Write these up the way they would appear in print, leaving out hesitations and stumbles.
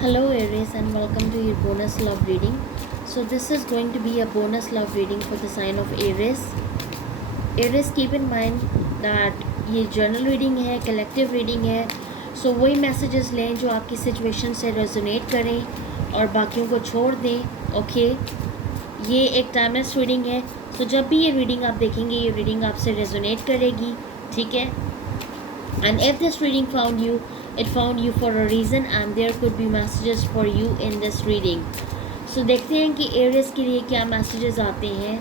Hello Aries and welcome to your bonus love reading. So this is going to be a bonus love reading for the sign of Aries. Aries, keep in mind that ये journal reading है, collective reading है. So वही messages लें जो आपकी situation से resonate करें और बाकियों को छोड़ दें. Okay? ये एक timeless reading है. So जब भी ये reading आप देखेंगे ये reading आपसे resonate करेगी. ठीक है? And if this reading found you, it found you for a reason and there could be messages for you in this reading. So देखते हैं कि Aries के लिए क्या messages आते हैं.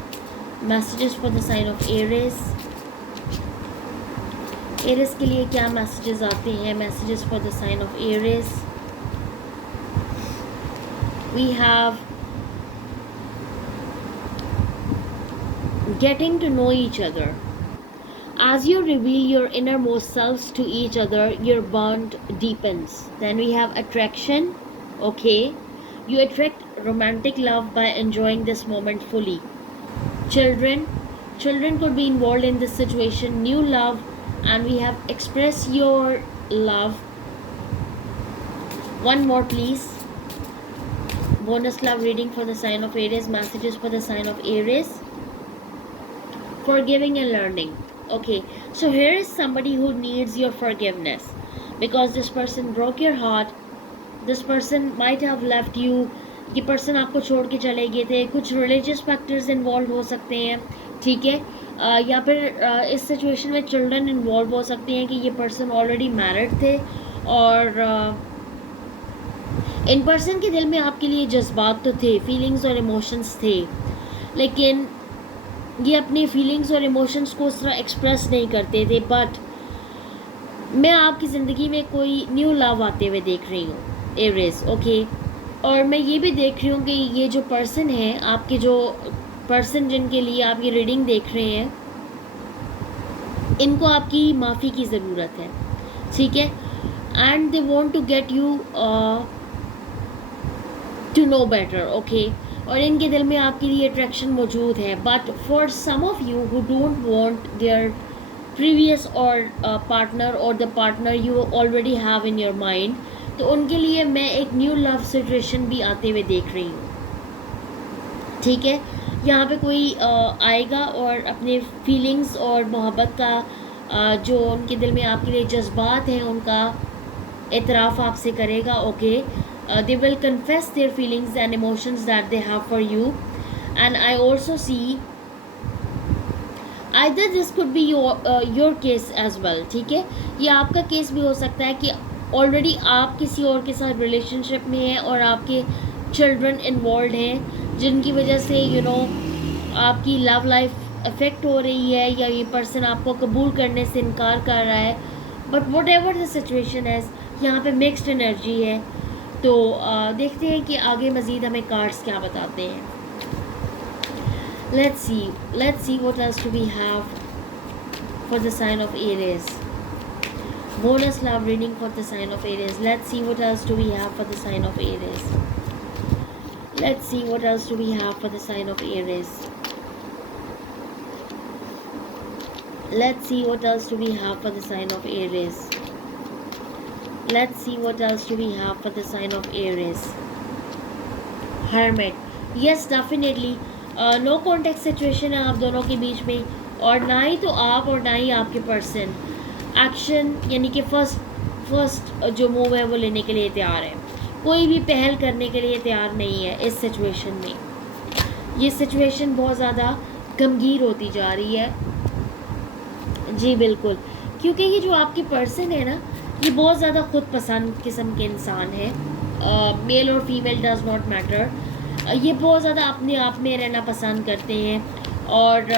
Messages for the sign of Aries. Aries के लिए क्या messages आते हैं. Messages for the sign of Aries. We have getting to know each other. As you reveal your innermost selves to each other, your bond deepens. Then we have attraction. Okay. You attract romantic love by enjoying this moment fully. Children. Children could be involved in this situation. New love. And we have express your love. One more please. Bonus love reading for the sign of Aries. Messages for the sign of Aries. Forgiving and learning. Okay, so here is somebody who needs your forgiveness because this person broke your heart. This person might have left you. ये person आपको छोड़ के चले गए थे. कुछ religious factors involved हो सकते हैं. ठीक है, या फिर इस situation में children involved हो सकते हैं कि ये person already married थे और इन person के दिल में आपके लिए जज्बात तो थे, feelings और emotions थे, लेकिन ये अपने फीलिंग्स और इमोशंस को उस तरह एक्सप्रेस नहीं करते थे. बट मैं आपकी ज़िंदगी में कोई न्यू लव आते हुए देख रही हूँ एरीज. ओके, और मैं ये भी देख रही हूँ कि ये जो पर्सन है, आपके जो पर्सन जिनके लिए आप ये रीडिंग देख रहे हैं, इनको आपकी माफ़ी की ज़रूरत है. ठीक है, and they want to get you to know better. Okay, और इनके दिल में आपके लिए अट्रैक्शन मौजूद है. But for some of you who don't want their previous or partner or the partner you already have in your mind, तो उनके लिए मैं एक न्यू लव सिचुएशन भी आते हुए देख रही हूँ. ठीक है, यहाँ पे कोई आएगा और अपने फीलिंग्स और मोहब्बत का जो उनके दिल में आपके लिए जज्बात हैं उनका एतराफ़ आपसे करेगा. Okay, they will confess their feelings and emotions that they have for you. And I also see either this could be your case as well. ठीक है, ये आपका केस भी हो सकता है कि ऑलरेडी आप किसी और के साथ रिलेशनशिप में हैं और आपके चिल्ड्रन इन्वॉल्व हैं जिनकी वजह से आपकी लव लाइफ अफेक्ट हो रही है या ये पर्सन आपको कबूल करने से इनकार कर रहा है. But what ever the situation है, यहाँ पे मिक्स्ड एनर्जी है. तो देखते हैं कि आगे मज़ीद हमें कार्ड्स क्या बताते हैं. Let's see what else do we have for the sign of Aries. Bonus love reading for the sign of Aries. Let's see what else do we have for the sign of Aries. Let's see what else do we have for the sign of Aries. Let's see what else do we have for the sign of Aries. Let's see what else do we have for the sign of Aries. Hermit. Yes, definitely. No contact situation है आप दोनों के बीच में, और ना ही तो आप और ना ही आपके पर्सन एक्शन यानी कि फर्स्ट जो मूव है वो लेने के लिए तैयार है. कोई भी पहल करने के लिए तैयार नहीं है इस सिचुएशन में. ये सिचुएशन बहुत ज़्यादा गंभीर होती जा रही है. जी बिल्कुल, क्योंकि ये जो आपके पर्सन है ना, ये बहुत ज़्यादा खुद पसंद किस्म के इंसान है. मेल और फीमेल डज नॉट मैटर. ये बहुत ज़्यादा अपने आप में रहना पसंद करते हैं और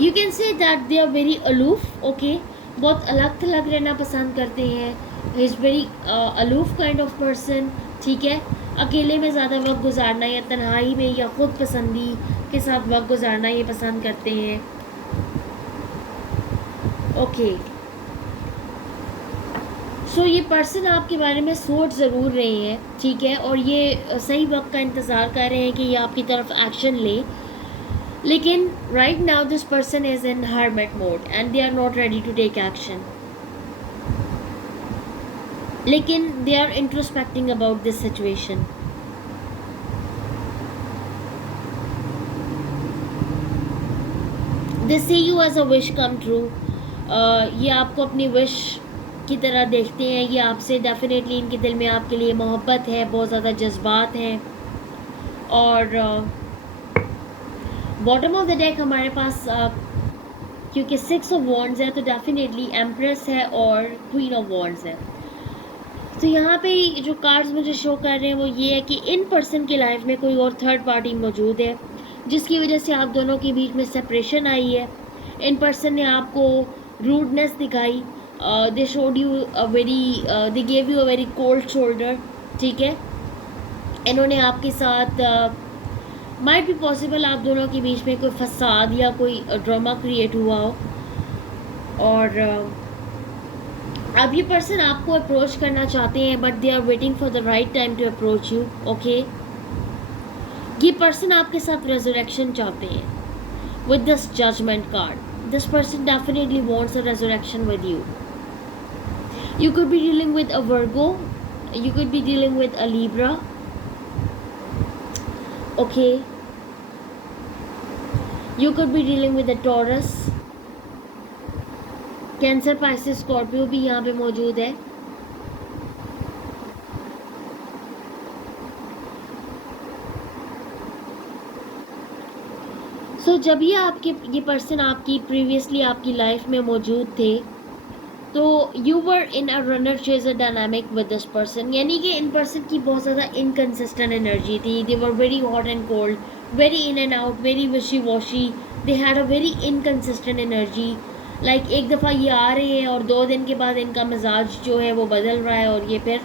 you can say that they are very aloof. Okay, बहुत अलग थलग रहना पसंद करते हैं. He is very aloof kind of person. ठीक है, अकेले में ज़्यादा वक्त गुजारना या तन्हाई में या खुद पसंदी के साथ वक्त गुजारना ये पसंद करते हैं. ओके, सो ये पर्सन आपके बारे में सोच ज़रूर रहे हैं. ठीक है, और ये सही वक्त का इंतज़ार कर रहे हैं कि ये आपकी तरफ एक्शन ले. लेकिन right now this person is in hermit mode and they are not ready to take action. लेकिन दे आर introspecting about this situation. They see you as a wish come true. ये आपको अपनी विश की तरह देखते हैं. ये आपसे डेफिनेटली इनके दिल में आपके लिए मोहब्बत है, बहुत ज़्यादा जज्बात हैं. और बॉटम ऑफ द डेक हमारे पास क्योंकि 6 ऑफ वॉन्ड्स है तो डेफिनेटली एम्प्रेस है और क्वीन ऑफ वॉन्ड्स है. तो यहाँ पे जो कार्ड्स मुझे शो कर रहे हैं वो ये है कि इन पर्सन की लाइफ में कोई और थर्ड पार्टी मौजूद है जिसकी वजह से आप दोनों के बीच में सेपरेशन आई है. इन पर्सन ने आपको रूडनेस दिखाई. They showed you a very they gave you a very cold shoulder. ठीक है, इन्होंने आपके साथ माइट भी पॉसिबल आप दोनों के बीच में कोई फसाद या कोई ड्रामा क्रिएट हुआ हो. और अब ये पर्सन आपको अप्रोच करना चाहते हैं but they are waiting for the right time to approach you. Okay, ये पर्सन आपके साथ रेजरेक्शन चाहते हैं with this judgement card. This person definitely wants a resurrection with you. You could be dealing with a Virgo, you could be dealing with a Libra. Okay, you could be dealing with a Taurus. Cancer, Pisces, Scorpio भी यहाँ पे मौजूद है. So जब ये person आपकी previously आपकी life में मौजूद थे तो you were in a runner chaser dynamic with this person. यानी कि इन पर्सन की बहुत ज़्यादा इनकन्सिस्टेंट एनर्जी थी. They were very hot and cold, very in and out, very wishy washy. They had a very inconsistent energy. Like एक दफ़ा ये आ रहे हैं और 2 दिन के बाद इनका मिजाज जो है वो बदल रहा है और ये फिर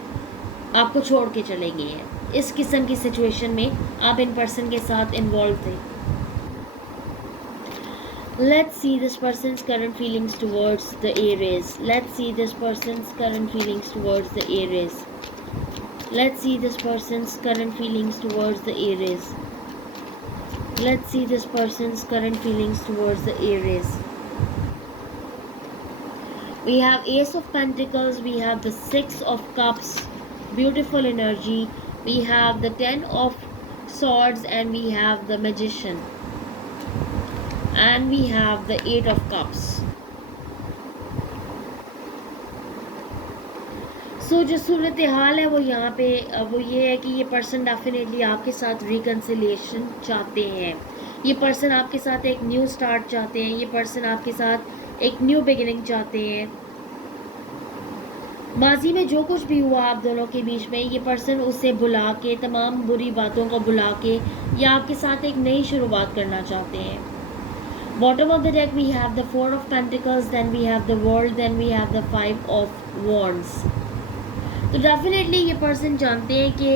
आपको छोड़ के चले गए हैं. इस किस्म की सिचुएशन में आप इन पर्सन के साथ इन्वॉल्व थे. Let's see this person's current feelings towards the Aries. Let's see this person's current feelings towards the Aries. Let's see this person's current feelings towards the Aries. Let's see this person's current feelings towards the Aries. We have Ace of Pentacles. We have the 6 of Cups. Beautiful energy. We have the 10 of Swords and we have the Magician. And we have the 8 of Cups. So जो सूरत हाल है वो यहाँ पे वो ये है कि ये पर्सन डेफिनेटली आपके साथ रिकन्सिलिएशन चाहते हैं. ये पर्सन आपके साथ एक न्यू स्टार्ट चाहते हैं. ये पर्सन आपके साथ एक न्यू बिगिनिंग चाहते हैं. माजी में जो कुछ भी हुआ आप दोनों के बीच में ये पर्सन उससे भुला के, तमाम बुरी बातों को भुला के या आपके साथ एक नई शुरुआत करना चाहते हैं. Bottom of the deck we have the 4 of Pentacles, then we have the World, then we have the 5 of Wands. तो डेफिनेटली ये पर्सन जानते हैं कि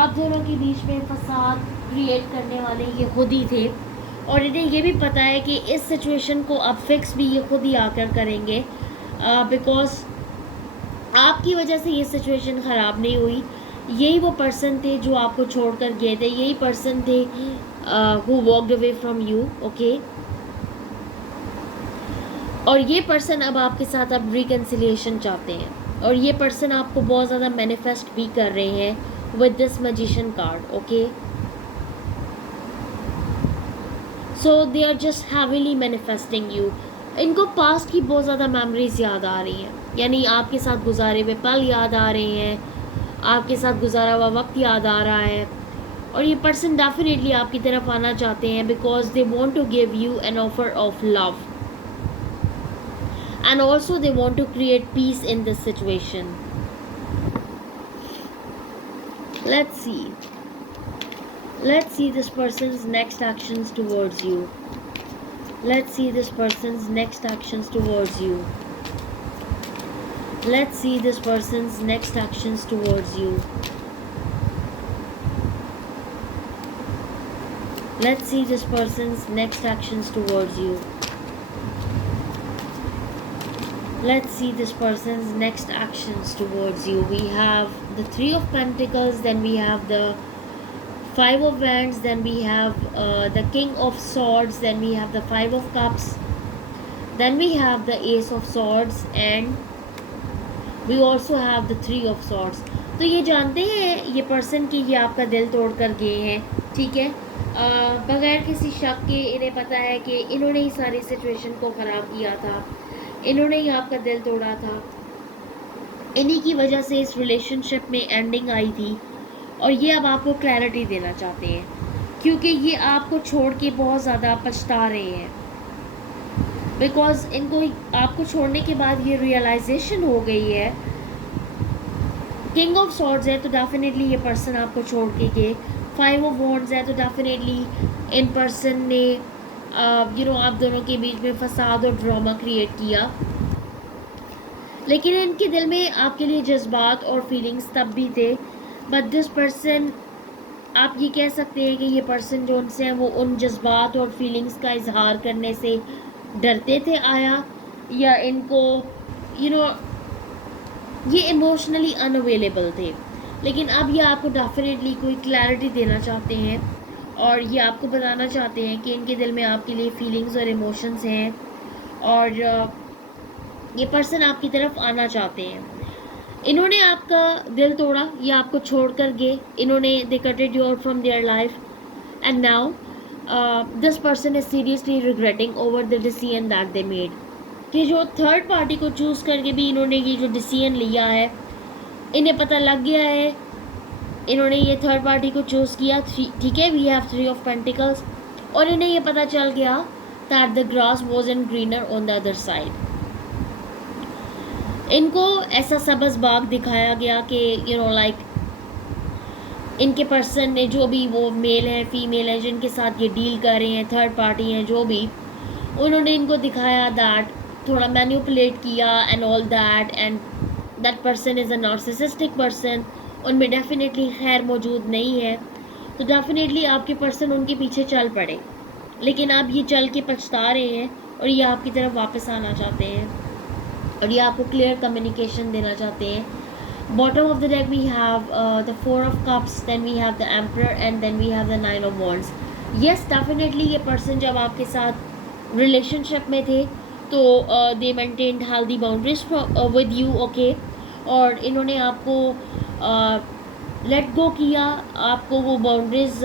आप दोनों के बीच में फसाद क्रिएट करने वाले ये खुद ही थे और इन्हें ये भी पता है कि इस सिचुएशन को अब फिक्स भी ये खुद ही आकर करेंगे बिकॉज आपकी वजह से ये सिचुएशन ख़राब नहीं हुई. यही वो पर्सन थे जो आपको छोड़कर गए थे. यही पर्सन थे who walked away from you. Okay, और ये पर्सन अब आपके साथ अब रिकन्सिलिएशन चाहते हैं और ये पर्सन आपको बहुत ज़्यादा मैनिफेस्ट भी कर रहे हैं with this magician card. Okay, so they are just heavily manifesting you. इनको पास्ट की बहुत ज़्यादा मेमोरीज याद आ रही हैं. यानी आपके साथ गुजारे हुए पल याद आ रहे हैं, आपके साथ गुजारा हुआ वक्त याद आ रहा है और ये पर्सन डेफिनेटली आपकी तरफ आना चाहते हैं because they want to give you an offer of love. And also they want to create peace in this situation. Let's see this person's next actions towards you. Let's see this person's next actions towards you. Let's see this person's next actions towards you. Let's see this person's next actions towards you. Let's see this person's next actions towards you. We have the 3 of Pentacles, then we have the 5 of Wands, then we have the King of Swords, then we have the 5 of Cups, then we have the Ace of Swords and we also have the three of swords. तो ये जानते हैं ये person कि ये आपका दिल तोड़ कर गए हैं, ठीक है। बगैर किसी शक के इन्हें पता है कि इन्होंने ही सारी सिचुएशन को ख़राब किया था, इन्होंने ही आपका दिल तोड़ा था, इन्हीं की वजह से इस रिलेशनशिप में एंडिंग आई थी। और ये अब आपको क्लैरिटी देना चाहते हैं, क्योंकि ये आपको छोड़ के बहुत ज़्यादा पछता रहे हैं। बिकॉज इनको आपको छोड़ने के बाद ये रियलाइजेशन हो गई है, किंग ऑफ सॉर्ड्स है तो डेफिनेटली ये पर्सन आपको छोड़ के गए। 5 ऑफ वॉन्ड्स है तो डेफिनेटली इन पर्सन ने आप दोनों के बीच में फसाद और ड्रामा क्रिएट किया। लेकिन इनके दिल में आपके लिए जज्बात और फीलिंग्स तब भी थे, बट दिस पर्सन, आप ये कह सकते हैं कि ये पर्सन जो उनसे है वो उन जज्बात और फीलिंग्स का इजहार करने से डरते थे आया, या इनको ये इमोशनली अनअवेलेबल थे। लेकिन अब ये आपको डेफिनेटली कोई क्लैरिटी देना चाहते हैं और ये आपको बताना चाहते हैं कि इनके दिल में आपके लिए फीलिंग्स और इमोशंस हैं, और ये पर्सन आपकी तरफ आना चाहते हैं। इन्होंने आपका दिल तोड़ा, ये आपको छोड़ कर गए, इन्होंने they cutted you out from their life, and now this person is seriously regretting over the decision that they made. कि जो थर्ड पार्टी को चूज़ करके भी इन्होंने ये जो डिसीजन लिया है, इन्हें पता लग गया है, इन्होंने ये थर्ड पार्टी को चूज़ किया, ठीक है, वी हैव 3 ऑफ पेंटिकल्स, और इन्हें ये पता चल गया that the grass was in greener on the other side. इनको ऐसा सब्ज़ बाग दिखाया गया कि लाइक इनके पर्सन ने, जो भी वो मेल है फीमेल है जिनके साथ ये डील कर रहे हैं, थर्ड पार्टी हैं जो भी, उन्होंने इनको दिखाया दैट, थोड़ा मैनिपुलेट किया and all that, and that person is a narcissistic person, उनमें डेफिनेटली खैर मौजूद नहीं है। तो डेफिनेटली आपके पर्सन उनके पीछे चल पड़े, लेकिन अब ये चल के पछता रहे हैं और ये आपकी तरफ वापस आना चाहते हैं और ये आपको क्लियर कम्युनिकेशन देना चाहते हैं। Bottom of the deck we have the 4 of cups, then we have the emperor, and then we have the 9 of wands. Yes, definitely ये पर्सन जब आपके साथ रिलेशनशिप में थे तो they maintained healthy boundaries with you, okay, और इन्होंने आपको लेट गो किया, आपको वो बाउंड्रीज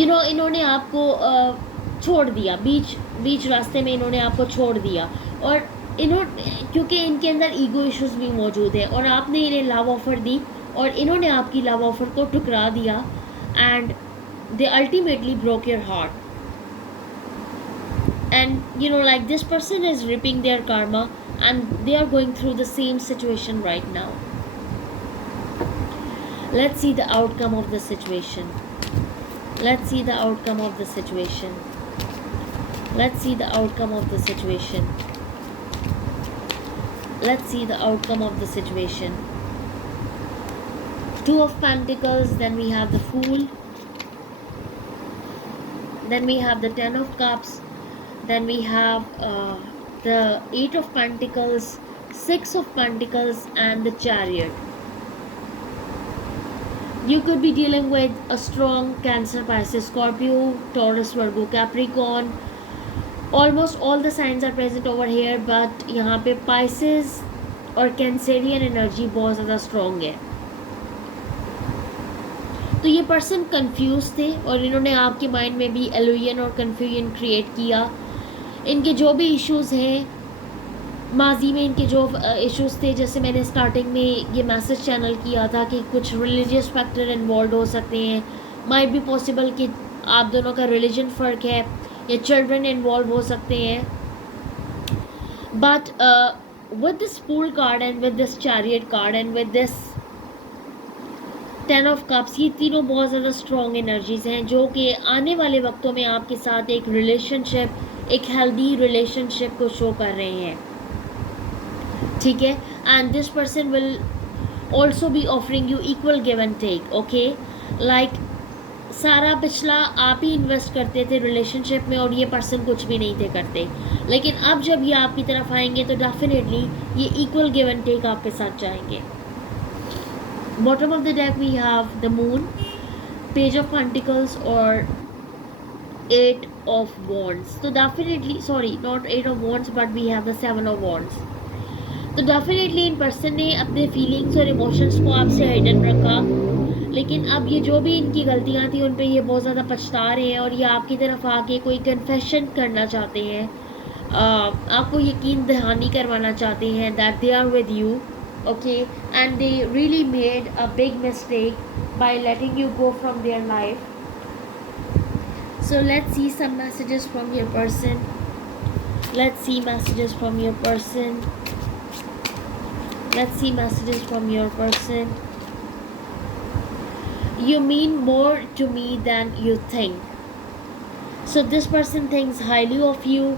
इन्होंने आपको छोड़ दिया, बीच रास्ते में इन्होंने आपको छोड़ दिया। और क्योंकि इनके अंदर ईगो इश्यूज भी मौजूद है और आपने इन्हें लव ऑफ़र दी और इन्होंने आपकी लव ऑफ़र को ठुकरा दिया, and they ultimately broke your heart, and like this person is reaping their karma and they are going through the same situation right now. Let's see the outcome of the situation. Let's see the outcome of the situation. Let's see the outcome of the situation. Let's see the outcome of the situation. 2 of Pentacles, then we have the Fool, then we have the 10 of Cups, then we have the 8 of Pentacles, 6 of Pentacles, and the Chariot. You could be dealing with a strong Cancer, Pisces, Scorpio, Taurus, Virgo, Capricorn. Almost all the signs are present over here, but यहाँ पे Pisces और Cancerian energy बहुत ज़्यादा strong है। तो ये person confuse थे और इन्होंने आपके माइंड में भी एल्यूजन और कन्फ्यूजन क्रिएट किया। इनके जो भी इश्यूज़ हैं, माजी में इनके जो इश्यूज़ थे, जैसे मैंने स्टार्टिंग में ये मैसेज चैनल किया था कि कुछ रिलीजियस फैक्टर इन्वॉल्व हो सकते हैं, माइट भी पॉसिबल कि आप दोनों का रिलीजन फ़र्क है या चिल्ड्रन इन्वॉल्व हो सकते हैं। But with this fool card and with this chariot card and with this 10 of cups, ये तीनों बहुत ज़्यादा स्ट्रॉन्ग एनर्जीज़ हैं जो कि आने वाले वक्तों में आपके साथ एक रिलेशनशिप, एक हेल्दी रिलेशनशिप को शो कर रहे हैं, ठीक है। And this person will also be offering you equal give and take, okay. Like सारा पिछला आप ही इन्वेस्ट करते थे रिलेशनशिप में और ये पर्सन कुछ भी नहीं थे करते, लेकिन अब जब ये आपकी तरफ आएंगे तो डेफिनेटली ये इक्वल गिव एंड टेक आपके साथ चाहेंगे। Bottom of the deck we have the Moon, Page of Pentacles, or 8 of Wands. So definitely, sorry, not 8 of Wands, but we have the 7 of Wands. तो definitely in person ने अपने feelings और emotions को आपसे hidden रखा, लेकिन अब ये जो भी इनकी गलतियां थी उन पे ये बहुत ज़्यादा पछता रहे हैं और ये आपकी तरफ आके कोई कन्फेशन करना चाहते हैं, आपको यकीन दहानी करवाना चाहते हैं that they are with you, okay, and they really made a big mistake by letting you go from their life. So let's see some messages from your person. Let's see messages from your person. Let's see messages from your person. You mean more to me than you think. So this person thinks highly of you.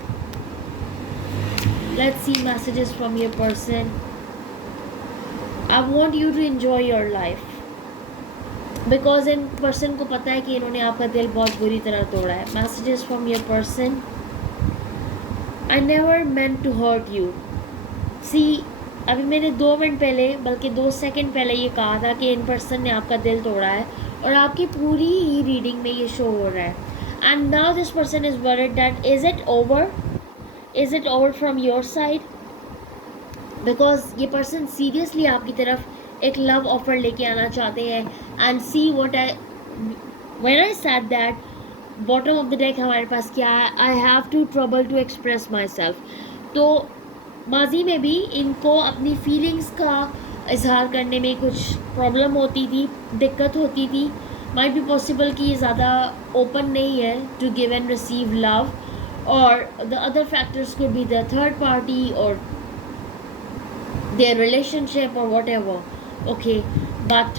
Let's see messages from your person. I want you to enjoy your life. Because in person को पता है कि इन्होंने आपका दिल बहुत बुरी तरह तोड़ा है. Messages from your person. I never meant to hurt you. See, अभी मैंने 2 मिनट पहले, बल्कि 2 सेकंड पहले ये कहा था कि इन पर्सन ने आपका दिल तोड़ा है और आपकी पूरी ही रीडिंग में ये शो हो रहा है. And now this person is worried that is it over from your side, because ये पर्सन सीरियसली आपकी तरफ एक लव ऑफर लेके आना चाहते हैं. And see what when I said that bottom of the deck हमारे पास क्या है, I have to trouble to express myself. तो माजी में भी इनको अपनी फीलिंग्स का इजहार करने में कुछ प्रॉब्लम होती थी, दिक्कत होती थी. माइट बी पॉसिबल कि ये ज़्यादा ओपन नहीं है to give and receive love, और the other factors could be the third party और their relationship or whatever, okay, but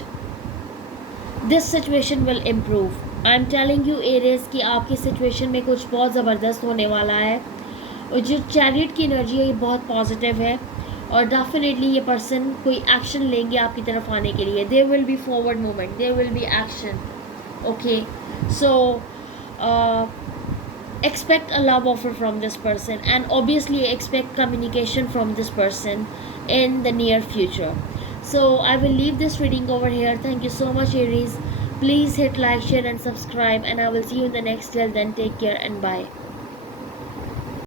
this situation will improve. I'm telling you Aries कि आपकी situation में कुछ बहुत ज़बरदस्त होने वाला है, और जो चैरियट की एनर्जी है ये बहुत पॉजिटिव है, और डेफिनेटली ये पर्सन कोई एक्शन लेंगे आपकी तरफ आने के लिए. There will be forward movement, there will be action, okay. So expect a love offer from this person, and obviously expect communication from this person in the near future. So I will leave this reading over here. Thank you so much Aries. Please hit like, share and subscribe, and I will see you in the next. Till then, take care and bye.